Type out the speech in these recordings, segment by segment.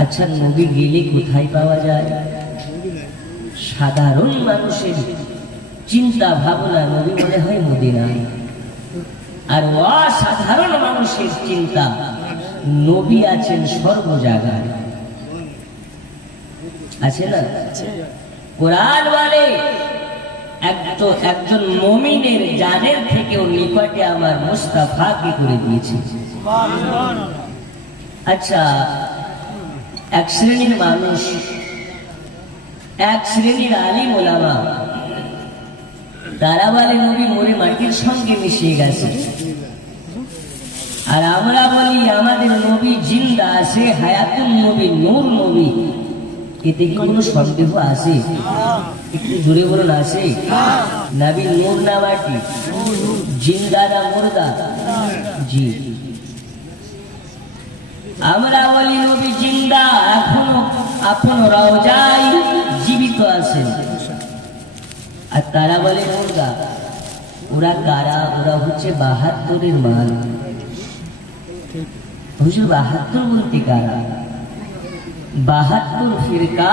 আচ্ছা, নবী গেলে কোথায় পাওয়া যায়? সাধারণ মানুষের চিন্তা ভাবনা নবী মনে হয় মদিনায়, আর অসাধারণ মানুষের চিন্তা নবী আছেন সর্ব জায়গায়। আছে না? কোরআন বলে একজন মুমিনের জানের থেকেও নিকটে আমার মুস্তাফাকে করে দিয়েছে। আচ্ছা, এক শ্রেণীর মানুষ, এক শ্রেণীর আলিম ওলামা, তারা বলে নবী মরে মাটির সঙ্গে মিশিয়ে গেছে, আর আমরা বলি আমাদের নবী জিন্দা আছে, হায়াতুন নবী, নূর নবী। এতে কি কোনো সন্দেহ আছে? একটু জোরে বলুন, আছে? নবী নূর না মাটি, জিন্দা না মুর্দা? জি, আমরা বলি নবী জিন্দা, এখনো আপন রওজায় জীবিত আছেন, আর তারা বলে মুর্দা। ওরা কারা? ওরা হচ্ছে ৭২-এর মাল। হুজুর ৭২ বলতে কারা? ৭২ ফিরকা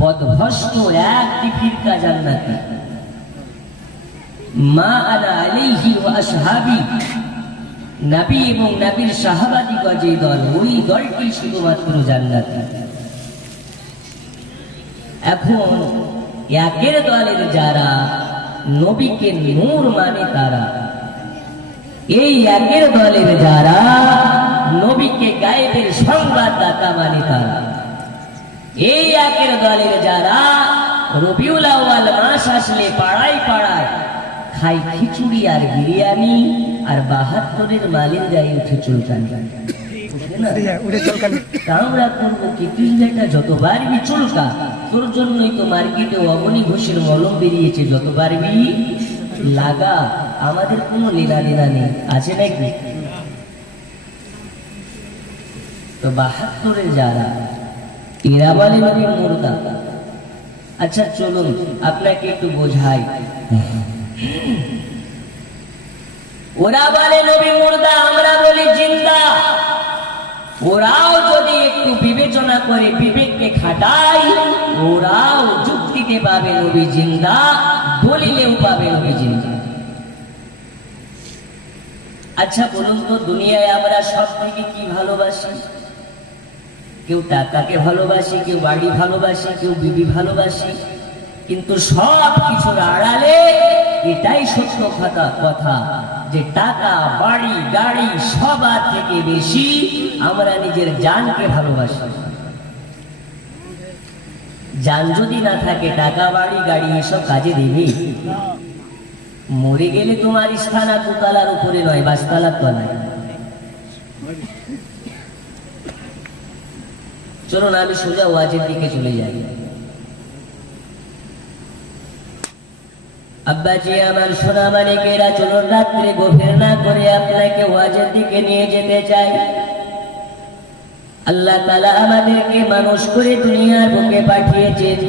পদভ্রষ্ট একটি ফিরকা জান্নাতি। মা আনা আলাইহি ওয়া আসহাবি, নবী এবং নবীর সাহাবাদিগণ যে দল, ওই দলটি শুধুমাত্র জান্নাতি। এখন একের দলের যারা নবীকে নূর মানে তারা, এই একের দলের যারা নবীকে গায়েবের সংবাদদাতা মানে তারা, এই একের দলের যারা রবিউল আউয়াল মাস আসলে পাড়ায় পাড়ায় খাই খিচুড়ি আর বিরিয়ানি, আর ৭২-এর মালের গায়ে উঠে চুলকান। আমরা করবো কি? তুই বেটা যত পারবি চুলকা, তোর জন্যই তো মার্কেটে অবনী ঘোষের মলম বেরিয়েছে, যত পারবি লাগা, আমাদের কোনো লেনা দেনা নেই। আছে নাকি? তো ৭২-এর যারা, এরা বলে নবী মুর্দা। আচ্ছা চলুন আপনাকে একটু বোঝাই। ওরা বলে নবী মুর্দা, আমরা বলি জিন্দা। ওরাও যদি একটু বিবেচনা করে বিবেককে খাটাই, ওরাও যুক্তিতে পাবে নবী জিন্দা, দলিলেও পাবে নবী জিন্দা। আচ্ছা বলুন তো, দুনিয়ায় আমরা সব থেকে কি ভালোবাসি? কেউ টাকাকে ভালোবাসি, কেউ বাড়ি ভালোবাসি, কেউ বিবি ভালোবাসি, কিন্তু সব কিছুর আড়ালে এটাই সত্য কথা যে টাকা, বাড়ি, গাড়ি সবার থেকে বেশি আমরা নিজের জানকে ভালোবাসি। জান যদি না থাকে, টাকা, বাড়ি, গাড়ি এসব কাজে দেবে? মরে গেলে তোমার স্থানা দোতলার উপরে নয়, ৫তলার তলায়। চলুন আমি সোজা ওয়াজের দিকে চলে যাই। আব্বাজি আমার সোনা মানিকেরা, চলুন রাত্রে গভীর না করে আপনাকে ওয়াজের দিকে নিয়ে যেতে চাই। আল্লাহ তাআলা আমাদেরকে মানুষ করে দুনিয়ার বুকে পাঠিয়েছেন।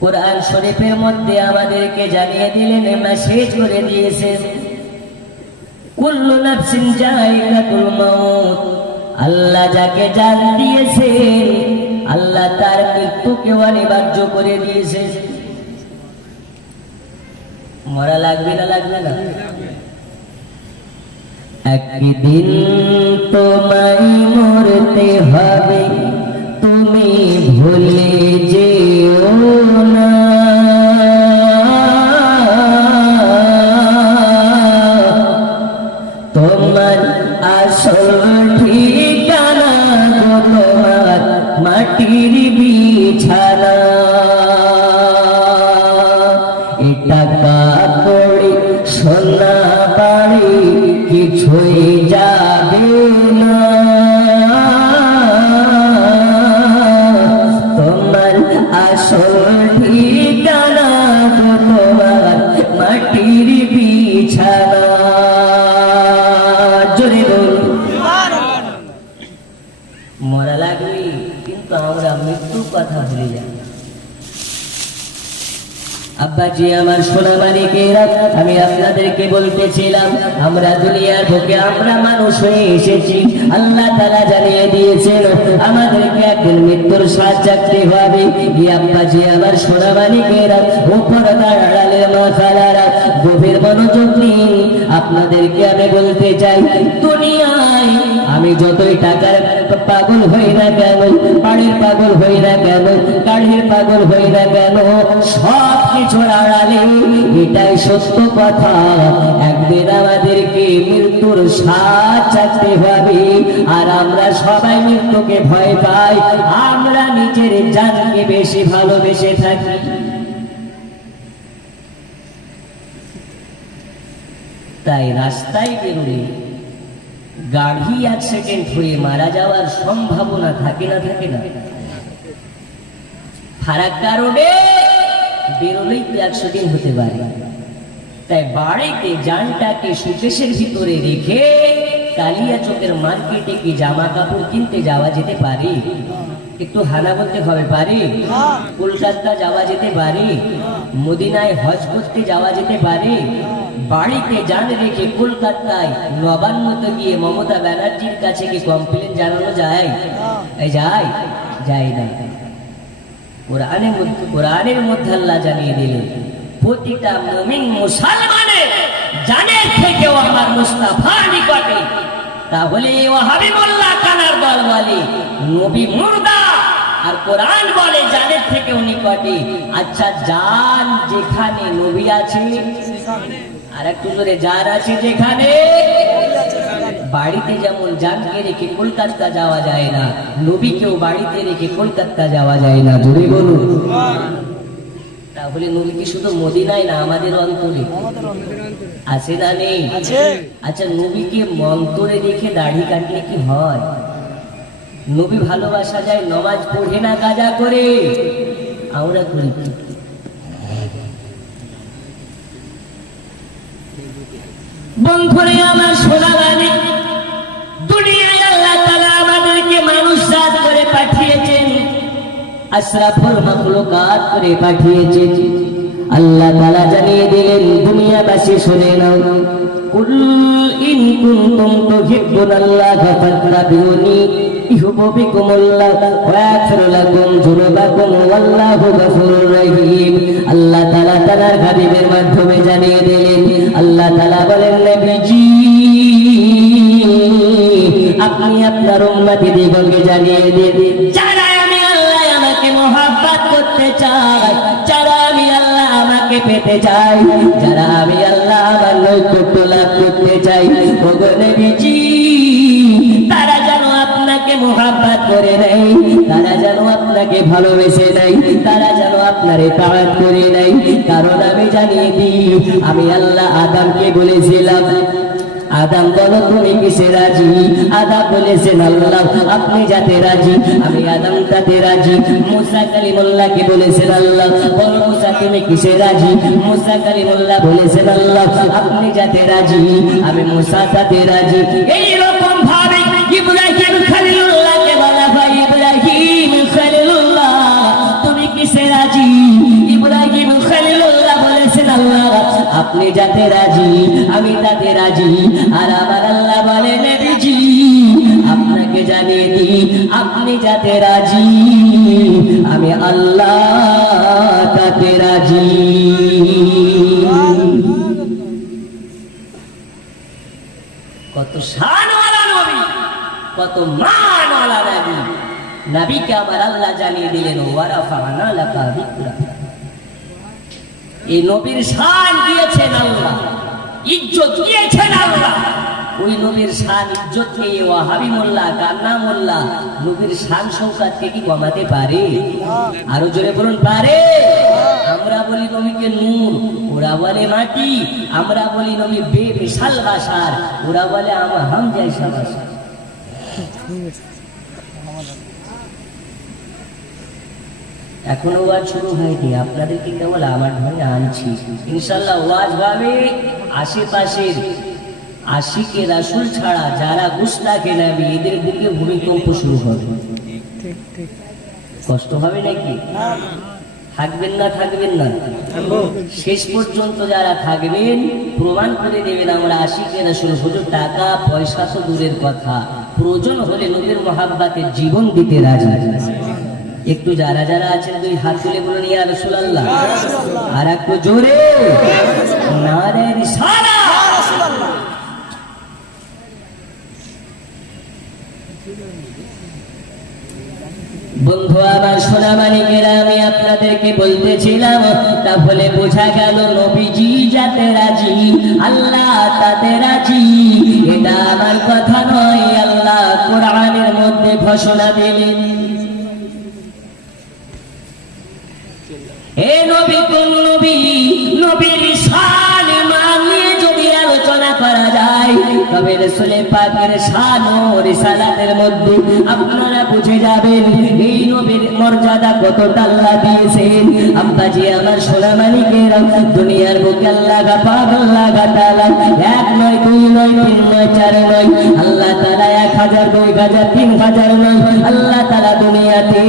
কোরআন শরীফের মধ্যে আমাদেরকে জানিয়ে দিলেন, মেসেজ করে দিয়েছেন, কুল্লু নাফসিন যায়িকাতুল মাউত। আল্লাহ যাকে জান দিয়েছেন, আল্লাহ তার মৃত্যুকে অনিবার্য করে দিয়েছেন। মরা লাগবে না? লাগবে না? একদিন তোমায় মরতে হবে, তুমি ভুলে যেও না। তোমার আসল ঠিকানা তোমার মাটির বিছানা। টাকা কড়ি সোনা বাড়ি কিছুই যাবে না, তোমার আসল ঠিকানা তোমার মাটির বিছানা। জোরে বলুন। মরা লাগবে, কিন্তু আমরা মৃত্যুর কথা ভুলে যাই। আব্বাজি আমার সোনা মালিকেরা, আমি আপনাদেরকে বলতেছিলাম আমরা দুনিয়ার বুকে আমরা মানুষ হয়ে এসেছি। আল্লাহ তাআলা জানিয়ে দিয়েছেন আমাদেরকে একদিন মৃত্যুর স্বাদ চাকতে হবে। আব্বাজি আমার সোনা মালিকেরা, উপর দাঁড়ালের মাথালারা, গভীর মনোযোগ নিন। আপনাদেরকে আমি বলতে চাই, দুনিয়ায় আমি যতই টাকার পাগল হই না কেন, বাড়ির পাগল হই না কেন, গাড়ির পাগল হই না কেন, সব কিছুর আড়ালে এটাই সত্য কথা, একদিন আমাদেরকে মৃত্যুর স্বাদ চাকতে হবে। আর আমরা সবাই মৃত্যুকে ভয় পাই, আমরা নিজের জানকে বেশি ভালোবেসে থাকি। তাই রাস্তায় বেরোলে গাড়ি অ্যাক্সিডেন্ট হয়ে মারা যাওয়ার সম্ভাবনা থাকে না? থাকে না? ফারাক্কা রোডে বেরোলেই তো অ্যাক্সিডেন্ট হতে পারে। তাই বাড়িতে জানটাকে সুকেশের ভিতরে রেখে কালিয়াচকের মার্কেটে কি জামা কাপড় কিনতে যাওয়া যেতে পারে? একটু হানা বলতে হবে, পারে? কলকাতা যাওয়া যেতে পারে? মদিনায় হজ করতে যাওয়া যেতে পারে? বাড়িতে জান রেখে কলকাতায় নবান্নতে গিয়ে মমতা ব্যানার্জির কাছে কি কমপ্লেন জানানো যায়? যায়? যায় না। কোরআনের মধ্যে আল্লাহ জানিয়ে দিলেন, প্রতিটা মুমিন মুসলমানের জানের থেকেও আমার মুস্তাফা নিকটে। তাহলে ওয়াহাবি মোল্লা কানার দল বলে নবী মুর্দা, আর কোরআন বলে জানের থেকেও নিকটে। আচ্ছা, জান যেখানে নবী আছে, আর একটু জোরে, জান আছে যেখানে, বাড়িতে যেমন জানকে রেখে কলকাতা যাওয়া যায় না, নবীকেও বাড়িতে রেখে কলকাতা যাওয়া যায় না। জোরে বলুন। তাহলে নবী কি শুধু মদিনায় না, আমাদের অন্তরে আছে না নেই? আচ্ছা, নবীকে অন্তরে রেখে দাড়ি কাটলে কি হয়? নবী ভালোবাসা যায়, নামাজ পড়ে না কাজা করে, আমরা করি কি? বন্ধুরে আমার সোনা গানে, দুনিয়ায় আল্লাহ তাআলা আমাদেরকে মানুষ জাত করে পাঠিয়েছেন, আশরাফুল মাখলুকাত করে পাঠিয়েছেন। আল্লাহ তাআলা জানিয়ে দিলেন, দুনিয়াবাসী শুনে নাও, কুল ইন কুনতুম তুহিব্বুনাল্লাহা ফাত্তাবিউনি ইউহিব্বুকুমুল্লাহ ওয়া ইয়াগফির লাকুম যুনুবাকুম ওয়াল্লাহু গফুরুর রহিম। আল্লাহ তাআলা তার হাবিবের মাধ্যমে জানিয়ে দিলেন, আল্লাহ তাআলা বলেন, নবীজি আপনি আপনার উম্মতদিগকে জানিয়ে দিন, যারা আমি আল্লাহ আমাকে মহব্বত করতে চাই, যারা আমি আল্লাহ আমাকে পেতে চাই, যারা আমি আল্লাহ আমার নৈকট্য লাভ করতে চাই, ওগো নবীজি তারা যেন আপনাকে মহব্বত করে নেয়, তারা যেন আপনাকে ভালোবেসে নেয়, তারা যেন আপনার ইতাআত করে নেয়। কারণ আমি জানিয়ে দিই, আমি আল্লাহ আদমকে বলেছিলাম, আদম বলো তুমি কিসে রাজি? আদম বলেছেন আল্লাহ আপনি যাতে রাজি, আমি আদম তাতে রাজি। মুসা কালিমুল্লাহকে বলেছেন আল্লাহ বলো মুসা তুমি কিসে রাজি? মুসা কালিমুল্লাহ বলেছেন আল্লাহ আপনি যাতে রাজি, আমি মুসা তাতে রাজি। এই রকম ভাবে ইব্রাহিম খলিলুল্লাহকে বলা হয়, ইব্রাহিম খলিলুল্লাহ তুমি কিসে রাজি? ইব্রাহিম খলিলুল্লাহ বলেছেন আল্লাহ আপনি যাতে রাজি, আমি তাতে রাজি। আর আমার আল্লাহ বলে, নবীজি আপনাকে জানিয়ে দিই, আপনি যাতে রাজি, আমি আল্লাহ তাতে রাজি। কত শানওয়ালা নবী, কত মানওয়ালা নবী, নবীকে আমার আল্লাহ জানিয়ে দিলেন, ওয়ারাফা'না লাকা যিকরা। এই নবীর শান দিয়েছেন আল্লাহ, ইজ্জত দিয়েছেন আল্লাহ। ওই নবীর শান ইজ্জতকে ওয়াহাবি মোল্লা কান্না মোল্লা নবীর শান শৌকতকে কি কমাতে পারে? আরো জোরে বলুন, পারে? আমরা বলি নবীকে নূর, ওরা বলে মাটি। আমরা বলি নবী বেমিসাল বাশার, ওরা বলে হাম জাইসা বাশার। এখনো ওয়াজ শুরু হয়নি, আপনাদেরকে কেবল আমার ঘরে আনছি। ইনশাল্লাহ ওয়াজ হবে আশেপাশের আশিকে রাসূল ছাড়া যারা গুস্তাখে নবী, এদের বুকে ভূমিকম্প শুরু হবে। কষ্ট হবে নাকি? থাকবেন না থাকবেন না? শেষ পর্যন্ত যারা থাকবেন প্রমাণ করে দেবেন আমরা আশিকে রাসূল। হুজুর টাকা পয়সা তো দূরের কথা, প্রয়োজন হলে নবীর মহাব্বতের জীবন দিতে রাজি। একটু যারা যারা আছেন দুই হাত তুলে বলুন ইয়া রাসূলুল্লাহ। আর একটু জোরে নারে রিসালাত। বন্ধু আমার সোনা মানিকেরা, আমি আপনাদেরকে বলতেছিলাম তাহলে বোঝা গেল নবীজি যাতে রাজি আল্লাহ তাতে রাজি। এটা আমার কথা নয়, আল্লাহ কোরআনের মধ্যে ঘোষণা দিলেন। হে নবী কোন নবী, নবীর শান মান নিয়ে যদি আলোচনা করা যায় তবে রাসূল পাকের শান ও রিসালাতের মধ্যে আপনারা বুঝে যাবেন এই নবীর মর্যাদা কতটা আল্লাহ দিয়েছেন। আব্বাজি আমার সোনা মানিকের, দুনিয়ার বুকে আল্লাহ পাক আল্লাহ তাআলা এক নয় দুই নয় তিন নয় চার নয়, আল্লাহ তাআলা 1000 2000 3000 নয়, আল্লাহ তাআলা দুনিয়াতে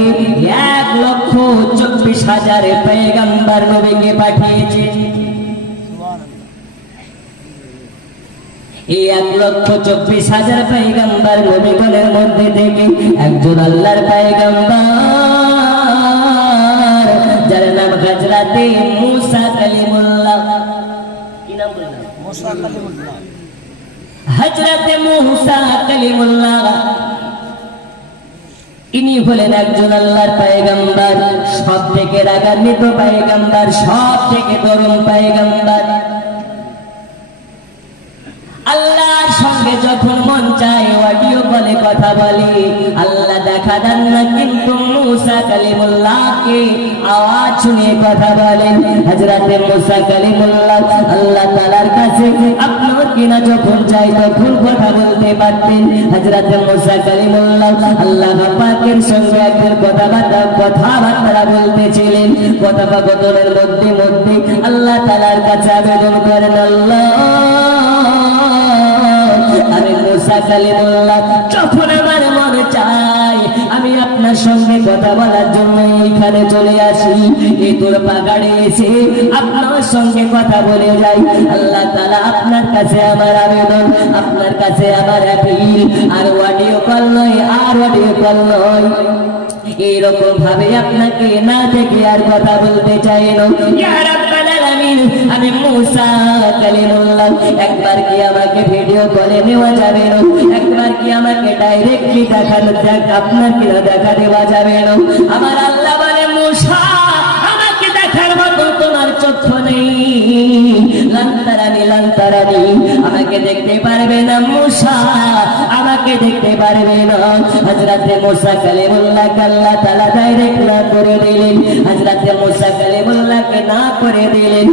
1,24,000 পয়গম্বর নবীকে পাঠিয়েছেন। এই 1,24,000 পয়গম্বর নবীগণের মধ্যে থেকে একজন আল্লাহর পয়গম্বর যার নাম হযরতে মুসা কালিমুল্লাহ। কি নাম বললাম? মুসা কালিমুল্লাহ। হযরতে মুসা কালিমুল্লাহ ইনি হলেন একজন আল্লাহর পয়গম্বর, সব থেকে রাগান্বিত পয়গম্বর, সব থেকে তরুণ পয়গম্বর। আল্লাহর সঙ্গে যখন মন চায় অডিও কলে কথা বলে, আল্লাহ দেখা দেন না কিন্তু মুসা কালিমুল্লাহকে আওয়াজ শুনে কথা বলেন। হযরতে মুসা কালিমুল্লাহ আল্লাহ তাআলার কাছে আপনার কিনা যখন চাই তখন কথা বলতে পারতেন। হযরতে মুসা কালিমুল্লাহ আল্লাহ পাকের সঙ্গে একদিন কথাবার্তা বলতেছিলেন। কথোপকথনের মধ্যে মধ্যে আল্লাহ তাআলার কাছে আবেদন করেন, আল্লাহ আমি মুসা কালিমুল্লাহ যখন আমার মনে চাই আমি আপনার সঙ্গে কথা বলার জন্য এইখানে চলে আসি, এই তোর পাহাড়ে এসে আপনার সঙ্গে কথা বলে যাই। আল্লাহ তাআলা আপনার কাছে আমার আবেদন, আপনার কাছে আমার আপিল, আর অডিও কল নয়, আর অডিও কল নয়। এইরকম ভাবে আপনাকে না দেখে আর কথা বলতে চাই না। ইয়া রাব্বাল আলামিন, আমি মুসা কালিমুল্লাহ, একবার কি আমাকে ভিডিও কলে নেওয়া যাবে না? একবার কি আমাকে ডাইরেক্টলি দেখানো যাক, আপনার কি দেখা দেওয়া যাবে না? আমার আল্লাহ বলে, মুসা আমাকে দেখার মতো তোমার চক্ষু নেই, লান্তারানি আমাকে দেখতে পারবে না। মুসা আমাকে দেখতে পারবে না। হযরতে মুসা কালিমুল্লাহকে আল্লাহ তাআলা ডাইরেক্ট না করে দিলেন, হযরতে মুসা কালিমুল্লাহকে না করে দিলেন।